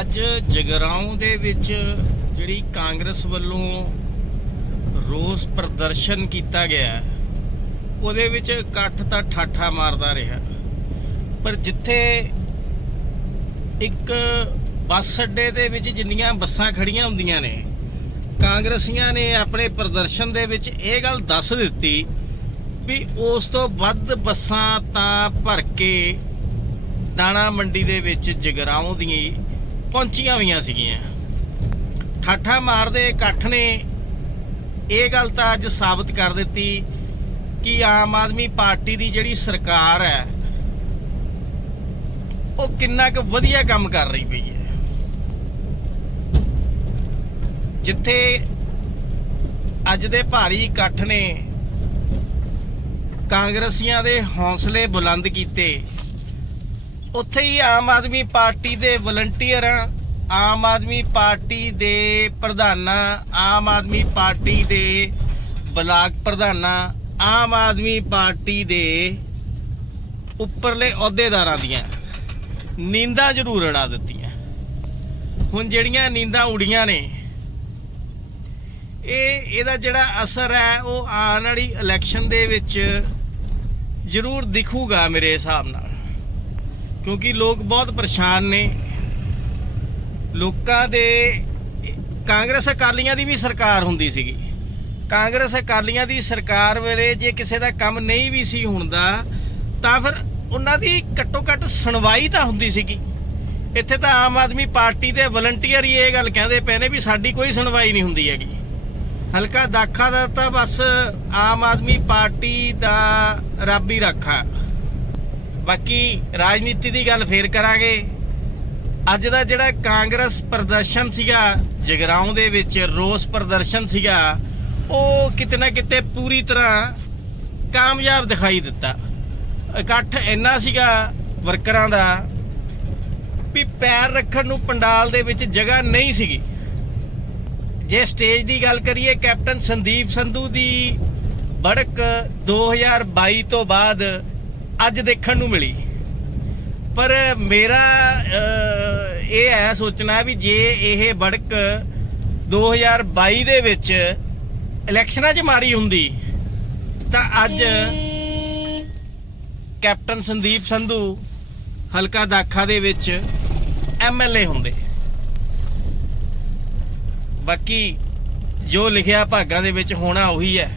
ਅੱਜ ਜਗਰਾਉਂ ਦੇ ਵਿੱਚ ਜਿਹੜੀ ਕਾਂਗਰਸ ਵੱਲੋਂ ਰੋਸ ਪ੍ਰਦਰਸ਼ਨ ਕੀਤਾ ਗਿਆ ਉਹਦੇ ਵਿੱਚ ਇਕੱਠ ਤਾਂ ਠਾਠਾ ਮਾਰਦਾ ਰਿਹਾ। ਪਰ ਜਿੱਥੇ ਇੱਕ ਬੱਸ ਅੱਡੇ ਦੇ ਵਿੱਚ ਜਿੰਨੀਆਂ ਬੱਸਾਂ ਖੜੀਆਂ ਹੁੰਦੀਆਂ ਨੇ, ਕਾਂਗਰਸੀਆਂ ਨੇ ਆਪਣੇ ਪ੍ਰਦਰਸ਼ਨ ਦੇ ਵਿੱਚ ਇਹ ਗੱਲ ਦੱਸ ਦਿੱਤੀ ਵੀ ਉਸ ਤੋਂ ਵੱਧ ਬੱਸਾਂ ਤਾਂ ਭਰ ਕੇ ਦਾਣਾ ਮੰਡੀ ਦੇ ਵਿੱਚ ਜਗਰਾਉਂ ਦੀ ਪਹੁੰਚੀਆਂ ਹੋਈਆਂ ਸੀਗੀਆਂ। ਠਾਠਾ ਮਾਰਦੇ ਇਕੱਠ ਨੇ ਇਹ ਗੱਲ ਤਾਂ ਅੱਜ ਸਾਬਤ ਕਰ ਦਿੱਤੀ ਕਿ ਆਮ ਆਦਮੀ ਪਾਰਟੀ ਦੀ ਜਿਹੜੀ ਸਰਕਾਰ ਹੈ, ਉਹ ਕਿੰਨਾ ਕੁ ਵਧੀਆ ਕੰਮ ਕਰ ਰਹੀ ਪਈ ਹੈ। ਜਿੱਥੇ ਅੱਜ ਦੇ ਭਾਰੀ ਇਕੱਠ ਨੇ ਕਾਂਗਰਸੀਆਂ ਦੇ ਹੌਸਲੇ ਬੁਲੰਦ ਕੀਤੇ ਉੱਥੇ ਹੀ ਆਮ ਆਦਮੀ ਪਾਰਟੀ ਦੇ ਵਲੰਟੀਅਰਾਂ ਆਮ ਆਦਮੀ ਪਾਰਟੀ ਦੇ ਪ੍ਰਧਾਨਾਂ, ਆਮ ਆਦਮੀ ਪਾਰਟੀ ਦੇ ਬਲਾਕ ਪ੍ਰਧਾਨਾਂ, ਆਮ ਆਦਮੀ ਪਾਰਟੀ ਦੇ ਉੱਪਰਲੇ ਅਹੁਦੇਦਾਰਾਂ ਦੀਆਂ ਨੀਂਦਾਂ ਜ਼ਰੂਰ ਉਡਾ ਦਿੱਤੀਆਂ। ਹੁਣ ਜਿਹੜੀਆਂ ਨੀਂਦਾਂ ਉੜੀਆਂ ਨੇ, ਇਹ, ਇਹਦਾ ਜਿਹੜਾ ਅਸਰ ਹੈ, ਉਹ ਆਉਣ ਵਾਲੀ ਇਲੈਕਸ਼ਨ ਦੇ ਵਿੱਚ ਜ਼ਰੂਰ ਦਿਖੂਗਾ ਮੇਰੇ ਹਿਸਾਬ ਨਾਲ। ਕਿਉਂਕਿ ਲੋਕ ਬਹੁਤ ਪਰੇਸ਼ਾਨ ਨੇ। ਲੋਕਾਂ ਦੇ, ਕਾਂਗਰਸ ਅਕਾਲੀਆਂ ਦੀ ਵੀ ਸਰਕਾਰ ਹੁੰਦੀ ਸੀਗੀ। ਕਾਂਗਰਸ ਅਕਾਲੀਆਂ ਦੀ ਸਰਕਾਰ ਵੇਲੇ ਜੇ ਕਿਸੇ ਦਾ ਕੰਮ ਨਹੀਂ ਵੀ ਸੀ ਹੁੰਦਾ, ਤਾਂ ਫਿਰ ਉਹਨਾਂ ਦੀ ਘੱਟੋ ਘੱਟ ਸੁਣਵਾਈ ਤਾਂ ਹੁੰਦੀ ਸੀਗੀ। ਇੱਥੇ ਤਾਂ ਆਮ ਆਦਮੀ ਪਾਰਟੀ ਦੇ ਵਲੰਟੀਅਰ ਹੀ ਇਹ ਗੱਲ ਕਹਿੰਦੇ ਪਏ ਨੇ ਵੀ ਸਾਡੀ ਕੋਈ ਸੁਣਵਾਈ ਨਹੀਂ ਹੁੰਦੀ ਹੈਗੀ। ਹਲਕਾ ਦਾਖਾ ਦਾ ਤਾਂ ਬਸ ਆਮ ਆਦਮੀ ਪਾਰਟੀ ਦਾ ਰੱਬ ਹੀ ਰੱਖਾ। ਬਾਕੀ ਰਾਜਨੀਤੀ ਦੀ ਗੱਲ ਫੇਰ ਕਰਾਂਗੇ। ਅੱਜ ਦਾ ਜਿਹੜਾ ਕਾਂਗਰਸ ਪ੍ਰਦਰਸ਼ਨ ਸੀਗਾ, ਜਗਰਾਉਂ ਦੇ ਵਿੱਚ ਰੋਸ ਪ੍ਰਦਰਸ਼ਨ ਸੀਗਾ, ਉਹ ਕਿਤੇ ਨਾ ਕਿਤੇ ਪੂਰੀ ਤਰ੍ਹਾਂ ਕਾਮਯਾਬ ਦਿਖਾਈ ਦਿੱਤਾ। ਇਕੱਠ ਇੰਨਾ ਸੀਗਾ ਵਰਕਰਾਂ ਦਾ ਵੀ ਪੈਰ ਰੱਖਣ ਨੂੰ ਪੰਡਾਲ ਦੇ ਵਿੱਚ ਜਗ੍ਹਾ ਨਹੀਂ ਸੀਗੀ। ਜੇ ਸਟੇਜ ਦੀ ਗੱਲ ਕਰੀਏ, ਕੈਪਟਨ ਸੰਦੀਪ ਸੰਧੂ ਦੀ ਬੜਕ 2022 ਤੋਂ ਬਾਅਦ ਅੱਜ ਦੇਖਣ ਨੂੰ ਮਿਲੀ। ਪਰ ਮੇਰਾ ਇਹ ਹੈ ਸੋਚਣਾ ਵੀ ਜੇ ਇਹ ਬੜਕ 2022 ਦੇ ਵਿੱਚ ਇਲੈਕਸ਼ਨਾਂ 'ਚ ਮਾਰੀ ਹੁੰਦੀ, ਤਾਂ ਅੱਜ ਕੈਪਟਨ ਸੰਦੀਪ ਸੰਧੂ ਹਲਕਾ ਦਾਖਾ ਦੇ ਵਿੱਚ ਐਮਐਲਏ ਹੁੰਦੇ। ਬਾਕੀ ਜੋ ਲਿਖਿਆ ਭਾਗਾਂ ਦੇ ਵਿੱਚ ਹੋਣਾ ਉਹੀ ਹੈ।